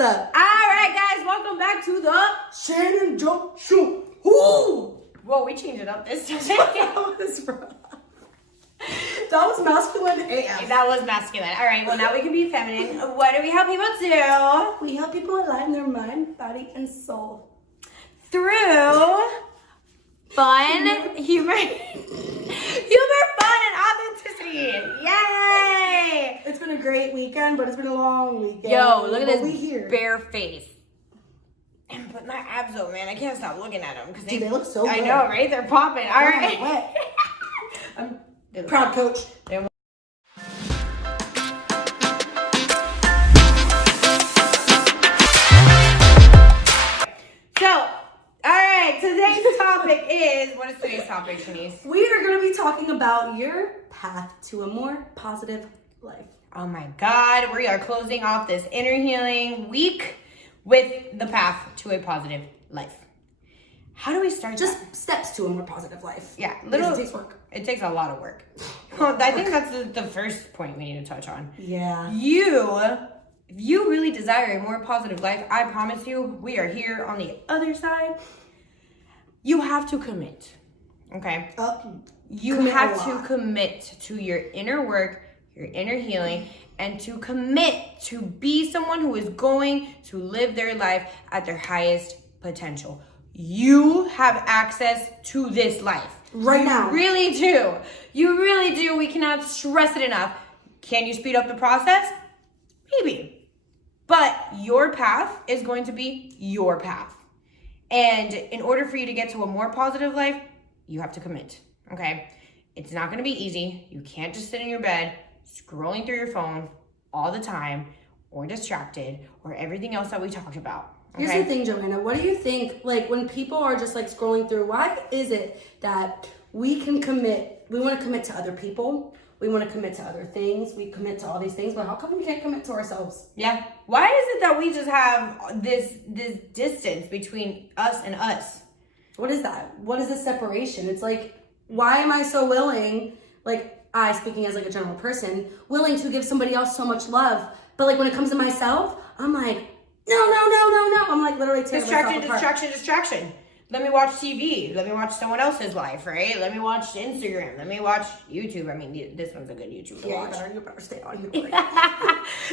up? All right, guys, welcome back to the Shannon Joe Show. Ooh! Whoa, we changed it up this time. That was masculine AF. That was masculine. All right, well, now we can be feminine. What do we help people do? We help people align their mind, body, and soul. Through fun, humor, fun, and authenticity. Yay! It's been a great weekend, but it's been a long weekend. Yo, look at But this bare face. But my abs, though, man, I can't stop looking at them because Dude, they look so good. I know, right? They're popping. All right. Wet. I'm Proud coach. Today's topic is, what is today's topic, Shanice? We are going to be talking about your path to a more positive life. Oh my God, we are closing off this inner healing week with the path to a positive life. How do we start Just steps to a more positive life. Yeah, It takes work. It takes a lot of work. Well, I think that's the first point we need to touch on. Yeah. If you really desire a more positive life, I promise you, we are here on the other side. You have to commit, okay? You have to commit to your inner work, your inner healing, and to commit to be someone who is going to live their life at their highest potential. You have access to this life. Right now. You really do. You really do. We cannot stress it enough. Can you speed up the process? Maybe. But your path is going to be your path. And in order for you to get to a more positive life, you have to commit, okay? It's not gonna be easy. You can't just sit in your bed, scrolling through your phone all the time, or distracted, or everything else that we talked about, okay? Here's the thing, Joanna. What do you think, like, when people are just, like, scrolling through, why is it that we can commit, we want to commit to other people, we want to commit to other things, we commit to all these things, but how come we can't commit to ourselves? Yeah. Why is it that we just have this distance between us and us? What is that? What is the separation? It's like, why am I so willing, like, I, speaking as, like, a general person, willing to give somebody else so much love, but, like, when it comes to myself, I'm like, no. I'm, like, literally tearing myself apart. Distraction. Let me watch TV. Let me watch someone else's life, right? Let me watch Instagram. Let me watch YouTube. I mean, this one's a good YouTube to watch. You better stay on here.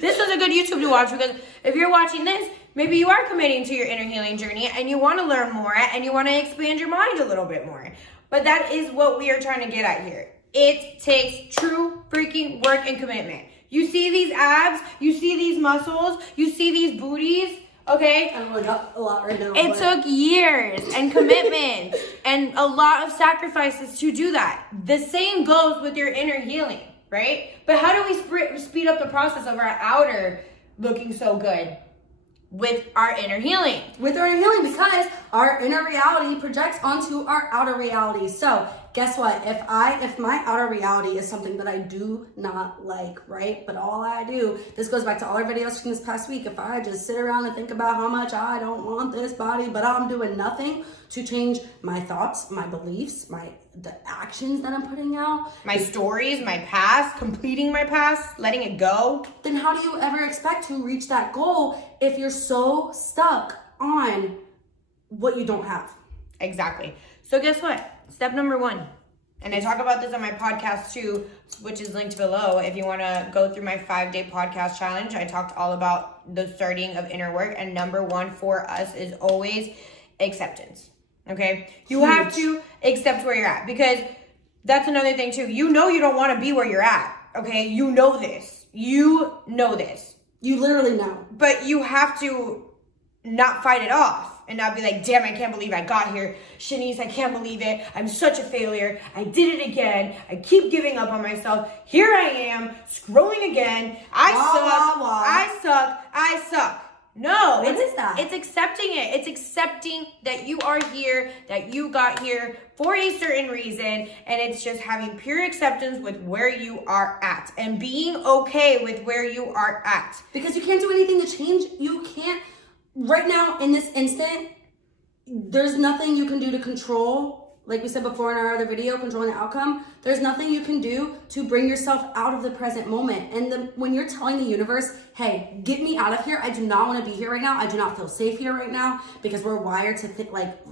This was a good YouTube to watch because if you're watching this, maybe you are committing to your inner healing journey and you want to learn more and you want to expand your mind a little bit more. But that is what we are trying to get at here. It takes true freaking work and commitment. You see these abs, you see these muscles, you see these booties. Okay? I really got a lot right now. It took years and commitment and a lot of sacrifices to do that. The same goes with your inner healing, right? But how do we speed up the process of our outer looking so good? With our inner healing. With our inner healing, because our inner reality projects onto our outer reality. So guess what? If my outer reality is something that I do not like, right? But all I do, this goes back to all our videos from this past week. If I just sit around and think about how much I don't want this body, but I'm doing nothing to change my thoughts, my beliefs, the actions that I'm putting out, my stories, my past, completing my past, letting it go, then how do you ever expect to reach that goal if you're so stuck on what you don't have? Exactly. So guess what? Step number 1. And I talk about this on my podcast too, which is linked below. If you want to go through my 5-day podcast challenge, I talked all about the starting of inner work. And number 1 for us is always acceptance. Okay? You have to accept where you're at, because that's another thing too. You know you don't want to be where you're at. Okay? You know this. You know this. You literally know. But you have to not fight it off. And not be like, damn, I can't believe I got here. Shanice, I can't believe it. I'm such a failure. I did it again. I keep giving up on myself. Here I am, scrolling again. I suck. No. What is that? It's accepting it. It's accepting that you are here, that you got here for a certain reason. And it's just having pure acceptance with where you are at. And being okay with where you are at. Because you can't do anything to change. You can't. Right now, in this instant, there's nothing you can do to control like we said before in our other video, controlling the outcome, there's nothing you can do to bring yourself out of the present moment. And when you're telling the universe, hey, get me out of here. I do not want to be here right now. I do not feel safe here right now, because we're wired to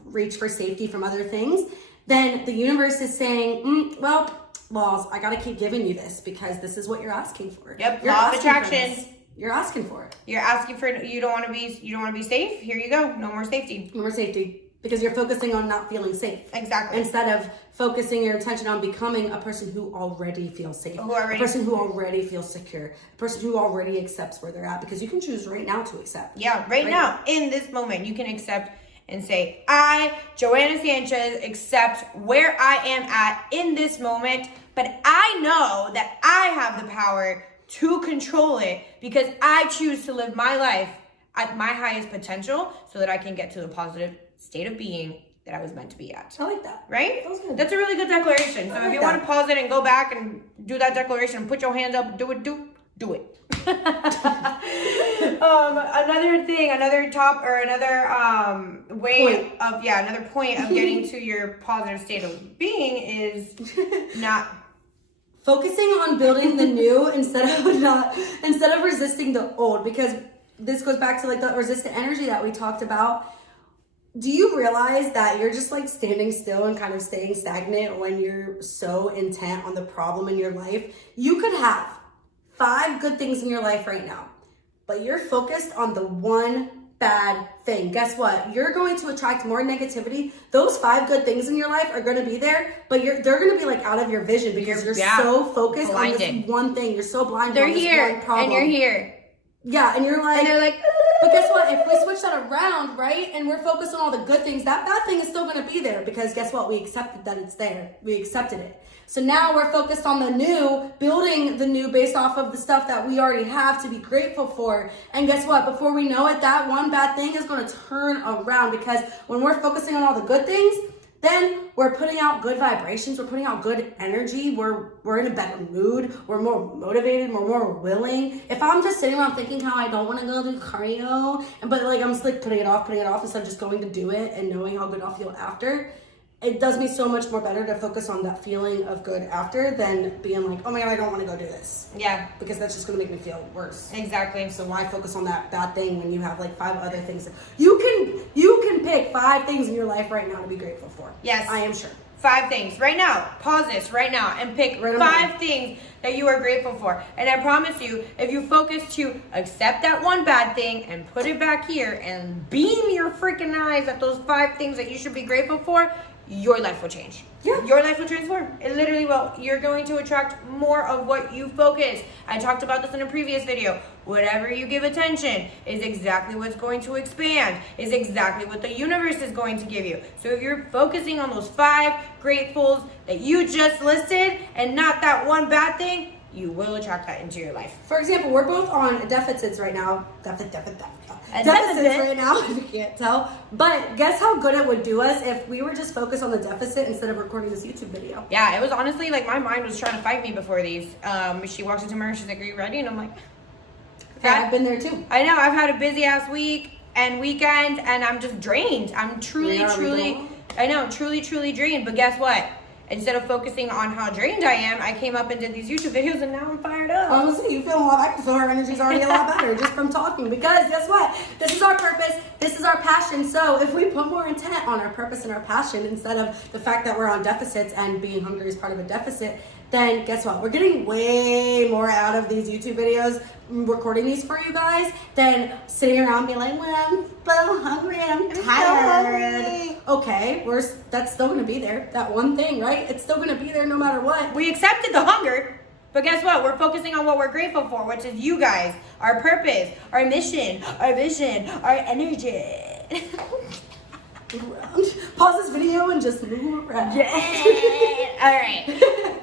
reach for safety from other things. Then the universe is saying, laws, I got to keep giving you this because this is what you're asking for. Yep, You're law of asking for attraction. this. You're asking for it. You're asking for, you don't want to be safe? Here you go. No more safety. No more safety. Because you're focusing on not feeling safe. Exactly. Instead of focusing your attention on becoming a person who already feels safe. A person who already feels secure. A person who already accepts where they're at. Because you can choose right now to accept. Yeah, right now, in this moment, you can accept and say, I, Joanna Sanchez, accept where I am at in this moment, but I know that I have the power to control it because I choose to live my life at my highest potential so that I can get to the positive state of being that I was meant to be at. I like that. Right? That was good. That's a really good declaration. So if you want to pause it and go back and do that declaration and put your hands up, do it. Another point of getting to your positive state of being is not focusing on building the new instead of resisting the old, because this goes back to like the resistant energy that we talked about. Do you realize that you're just like standing still and kind of staying stagnant when you're so intent on the problem in your life? You could have 5 good things in your life right now, but you're focused on the one bad thing. Guess what? You're going to attract more negativity. Those 5 good things in your life are going to be there, but they're going to be like out of your vision because you're so focused on this one thing. You're so blinded on this one problem. And you're here. Yeah, and you're like, and they're like, but guess what? If we switch that around, right, and we're focused on all the good things, that bad thing is still going to be there because guess what? We accepted that it's there. We accepted it. So now we're focused on the new, building the new based off of the stuff that we already have to be grateful for. And guess what? Before we know it, that one bad thing is going to turn around because when we're focusing on all the good things, then we're putting out good vibrations. We're putting out good energy. We're in a better mood. We're more motivated. We're more willing. If I'm just sitting around thinking how I don't want to go do cardio, but like I'm just like putting it off instead of just going to do it and knowing how good I'll feel after, it does me so much more better to focus on that feeling of good after than being like, oh my God, I don't want to go do this. Yeah. Because that's just going to make me feel worse. Exactly. So why focus on that bad thing when you have like 5 other things? You can pick 5 things in your life right now to be grateful for. Yes. I am sure. 5 things. Right now. Pause this right now and pick 5 things that you are grateful for. And I promise you, if you focus to accept that one bad thing and put it back here and beam your freaking eyes at those 5 things that you should be grateful for, your life will change. Yeah. Your life will transform. It literally will. You're going to attract more of what you focus. I talked about this in a previous video. Whatever you give attention is exactly what's going to expand, is exactly what the universe is going to give you. So if you're focusing on those 5 gratefuls that you just listed and not that one bad thing, you will attract that into your life. For example, we're both on deficits right now. Deficits right now, if you can't tell. But guess how good it would do us if we were just focused on the deficit instead of recording this YouTube video. Yeah, it was honestly like my mind was trying to fight me before these. She walks into my room, she's like, are you ready? And I'm like, yeah, I've been there too. I know, I've had a busy ass week and weekend and I'm just drained. I'm truly drained. But guess what? Instead of focusing on how drained I am, I came up and did these YouTube videos and now I'm fired up. Honestly, you feel a lot. I can feel our energy's already a lot better just from talking because guess what? This is our purpose. This is our passion. So if we put more intent on our purpose and our passion instead of the fact that we're on deficits and being hungry is part of a deficit, then guess what? We're getting way more out of these YouTube videos, recording these for you guys, than sitting around being like, well, I'm so hungry and I'm tired. Okay, that's still gonna be there. That one thing, right? It's still gonna be there no matter what. We accepted the hunger, but guess what? We're focusing on what we're grateful for, which is you guys, our purpose, our mission, our vision, our energy. Pause this video and just move around. Yeah. All right.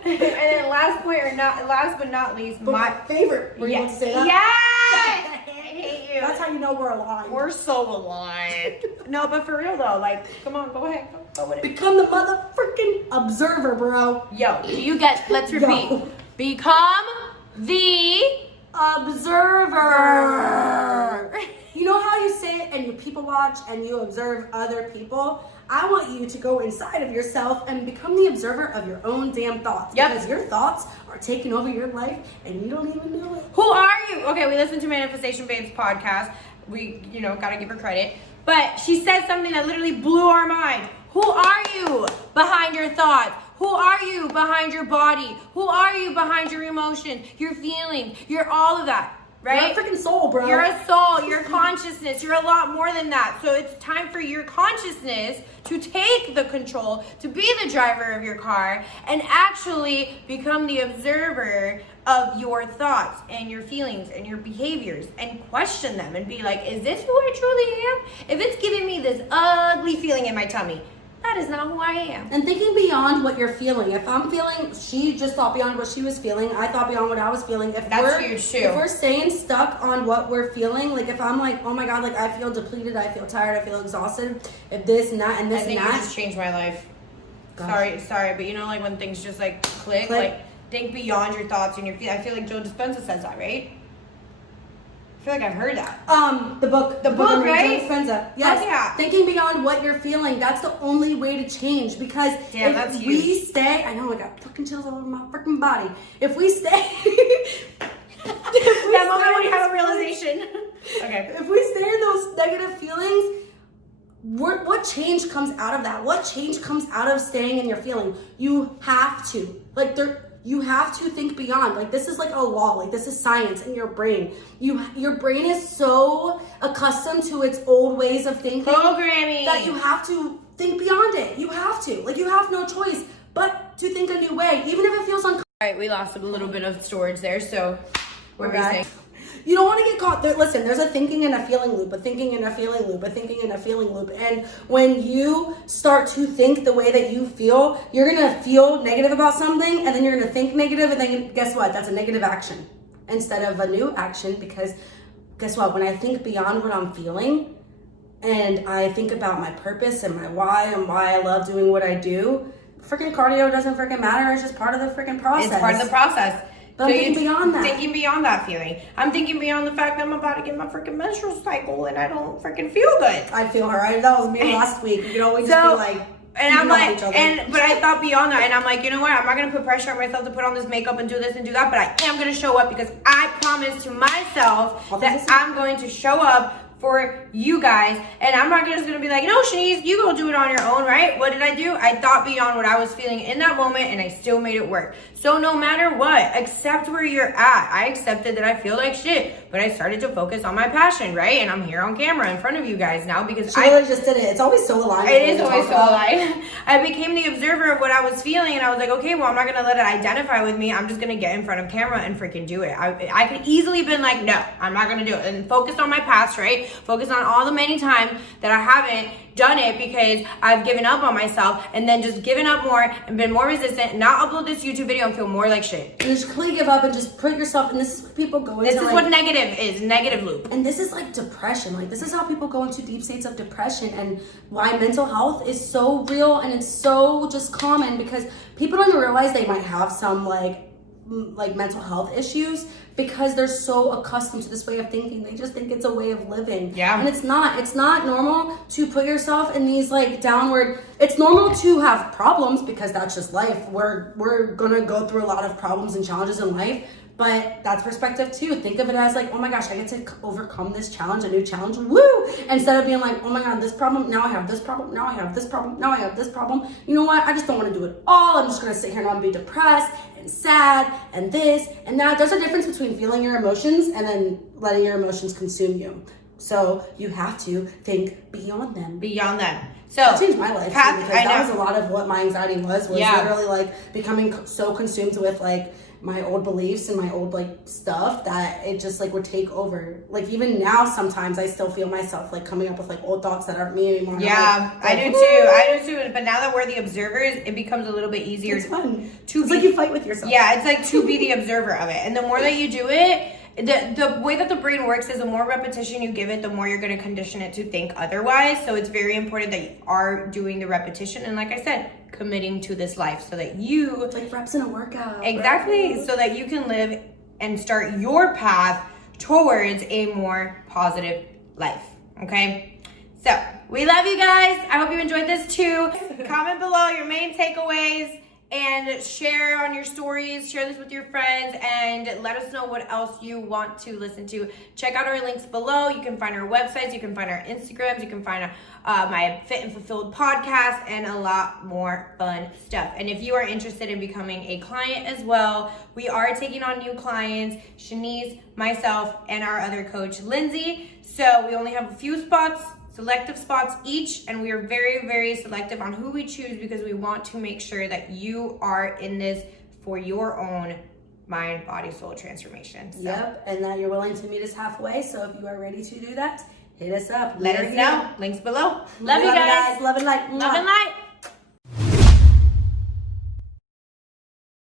And then last but not least, my favorite. Were you about to say that? Yes! I hate you. That's how you know we're aligned. We're so aligned. No, but for real though, like, come on, go ahead. Go with it. Become the motherfucking observer, bro. Yo, let's repeat. Yo. Become the observer. You know how you sit and you people watch and you observe other people? I want you to go inside of yourself and become the observer of your own damn thoughts. Yep. Because your thoughts are taking over your life and you don't even know it. Who are you? Okay, we listened to Manifestation Babes podcast. We, gotta give her credit. But she said something that literally blew our mind. Who are you behind your thoughts? Who are you behind your body? Who are you behind your emotions, your feelings? You're all of that. Right? You're a freaking soul, bro. You're a soul, you're consciousness, you're a lot more than that. So it's time for your consciousness to take the control, to be the driver of your car, and actually become the observer of your thoughts and your feelings and your behaviors, and question them and be like, is this who I truly am? If it's giving me this ugly feeling in my tummy, that is not who I am. And thinking beyond what you're feeling. If I'm feeling, she just thought beyond what she was feeling. I thought beyond what I was feeling. That's huge too. If we're staying stuck on what we're feeling, like if I'm like, oh my God, like I feel depleted, I feel tired, I feel exhausted. If this and that and this I think and you that. just changed my life. Gosh. Sorry, but like when things just like click, like think beyond your thoughts and your feelings. I feel like Joe Dispenza says that, right? I feel like I've heard that. The book, right? Joe Dispenza. Yes. Oh, yeah. Thinking beyond what you're feeling. That's the only way to change. Because Damn, if that's we huge. stay, I know I got fucking chills all over my freaking body. If we stay, That moment when you have a realization. Okay. if we stay in those negative feelings, what change comes out of that? What change comes out of staying in your feeling? You have to. You have to think beyond. Like this is like a law. Like this is science in your brain. Your brain is so accustomed to its old ways of thinking Programming. that you have to think beyond it. You have to. Like you have no choice but to think a new way, even if it feels uncomfortable. All right, we lost a little bit of storage there, so We're back. You don't want to get caught there. Listen, there's a thinking and a feeling loop, a thinking and a feeling loop, a thinking and a feeling loop. And when you start to think the way that you feel, you're going to feel negative about something, and then you're going to think negative, and then guess what? That's a negative action instead of a new action, because guess what? When I think beyond what I'm feeling and I think about my purpose and my why and why I love doing what I do, freaking cardio doesn't freaking matter. It's just part of the freaking process. It's part of the process. But I'm thinking beyond that. Thinking beyond that feeling. I'm thinking beyond the fact that I'm about to get my freaking menstrual cycle and I don't freaking feel good. I feel her. Right? That was me last week. We just be like, and I'm like, each other. but I thought beyond that, and I'm like, you know what? I'm not gonna put pressure on myself to put on this makeup and do this and do that, but I am gonna show up because I promised to myself that I'm going to show up for you guys, and I'm not just gonna be like, no, Shanice, you go do it on your own, right? What did I do? I thought beyond what I was feeling in that moment, and I still made it work. So no matter what, accept where you're at. I accepted that I feel like shit, but I started to focus on my passion, right? And I'm here on camera in front of you guys now because she literally just did it. It's always so aligned. It is always so aligned. I became the observer of what I was feeling, and I was like, okay, well, I'm not gonna let it identify with me. I'm just gonna get in front of camera and freaking do it. I could easily been like, no, I'm not gonna do it, and focus on my past, right? Focus on all the many times that I haven't done it because I've given up on myself, and then just given up more and been more resistant, not upload this YouTube video and feel more like shit. And just completely give up and just put yourself, and this is what people go into. This is what negative is, negative loop. And this is like depression. Like this is how people go into deep states of depression, and why mental health is so real and it's so just common, because people don't even realize they might have some like mental health issues because they're so accustomed to this way of thinking. They just think it's a way of living. Yeah. And it's not normal to put yourself in these like downward. It's normal to have problems because that's just life. We're gonna go through a lot of problems and challenges in life, but that's perspective too. Think of it as like, oh my gosh, I get to overcome this challenge, a new challenge, woo! Instead of being like, oh my God, this problem, now I have this problem, now I have this problem, now I have this problem. You know what? I just don't want to do it all. I'm just gonna sit here and I'm gonna be depressed and sad and this and that. There's a difference between feeling your emotions and then letting your emotions consume you. So you have to think beyond them. Beyond them. So that changed my life too, because that was know. a lot of what my anxiety was literally like becoming so consumed with like my old beliefs and my old like stuff that it just like would take over. Like even now sometimes I still feel myself like coming up with like old thoughts that aren't me anymore. Yeah, like, I do too. But now that we're the observers, it becomes a little bit easier. It's fun. To it's be, like you fight with yourself. Yeah, it's like to be the observer of it. And the more that you do it, the way that the brain works is the more repetition you give it, the more you're going to condition it to think otherwise. So it's very important that you are doing the repetition. And like I said, committing to this life so that you... It's like reps in a workout. Exactly. Right? So that you can live and start your path towards a more positive life. Okay? So, we love you guys. I hope you enjoyed this too. Comment below your main takeaways and share on your stories. Share this with your friends and let us know what else you want to listen to. Check out our links below. You can find our websites. You can find our Instagrams. You can find my Fit and Fulfilled podcast and a lot more fun stuff. And if you are interested in becoming a client as well, we are taking on new clients, Shanice, myself, and our other coach, Lindsay. So we only have a few spots, selective spots each, and we are very, very selective on who we choose because we want to make sure that you are in this for your own mind, body, soul transformation. So. Yep, and that you're willing to meet us halfway. So if you are ready to do that, hit us up. Let us know. Links below. Love you Love guys. Love and light. Love and light.